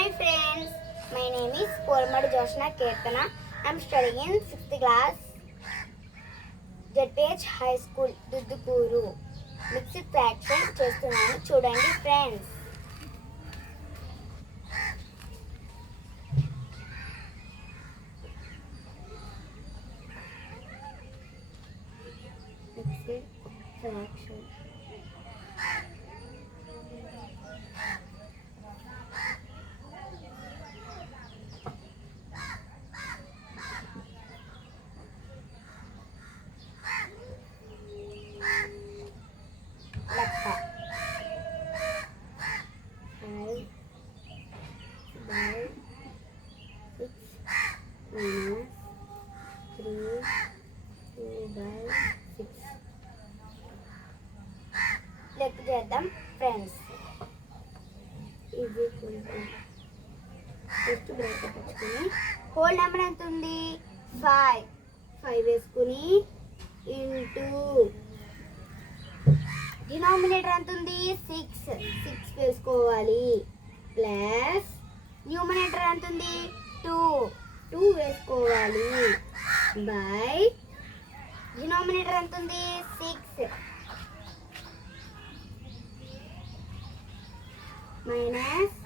Hi friends, my name is Pormadu Joshna Kirtana. I am studying in 6th class, ZPH High School, Dudukuru. Mixed fraction చేస్తున్నాను చూడండి friends. Mixed fraction. లెక్క 5 by 6 minus 3 2 by 6 లెక్క చేద్దాం friends. Is equal to first bracket పెట్టుకుని whole number ఎంత ఉంది 5 వేసుకుని into denominator ఎంత ఉంది 6 వేసుకోవాలి ప్లస్ న్యూమినేటర్ ఎంత ఉంది 2 వేసుకోవాలి బై డినామినేటర్ ఎంత ఉంది 6 మైనస్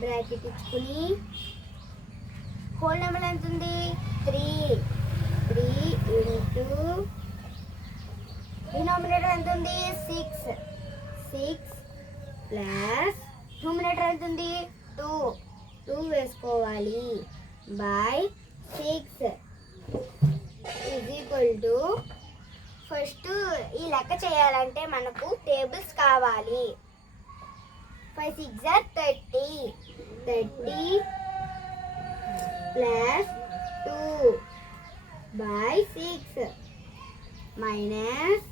బ్రాకెట్ ఇచ్చుకుని హోల్ నెంబర్ ఎంత ఉంది 3 ఇంటూ డినామినేటర్ ఎంత ఉంది 6 ప్లస్ న్యూమినేటర్ ఎంత ఉంది 2 వేసుకోవాలి బై 6 ఈజ్ ఈక్వల్ టు ఫస్ట్ ఈ లెక్క చేయాలంటే మనకు టేబుల్స్ కావాలి 5 6 are 30 ప్లస్ 2 బై 6 మైనస్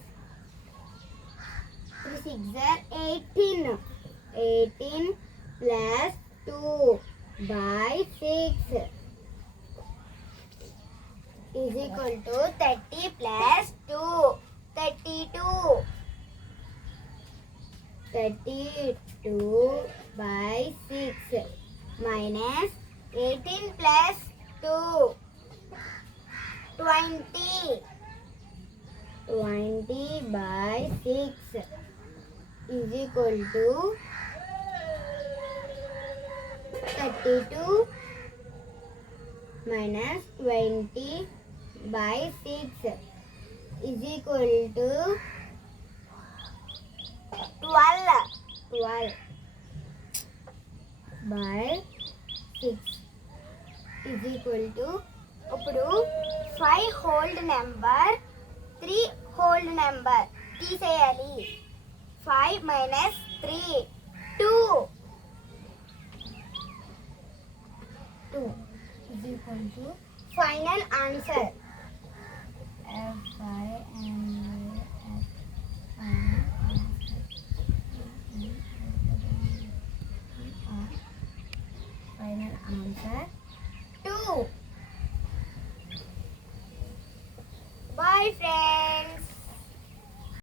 3 6 are 18 ప్లస్ 2 బై 6 is equal to 30 plus 2 32 by 6 minus 18 plus 2 20 by 6 is equal to 32 minus 20 by 6 is equal to 12 by 6 is equal to ఇప్పుడు 5 హోల్డ్ నెంబర్ 3 హోల్డ్ నెంబర్ తీసేయాలి 5 minus 3 2 is equal to final answer. Final answer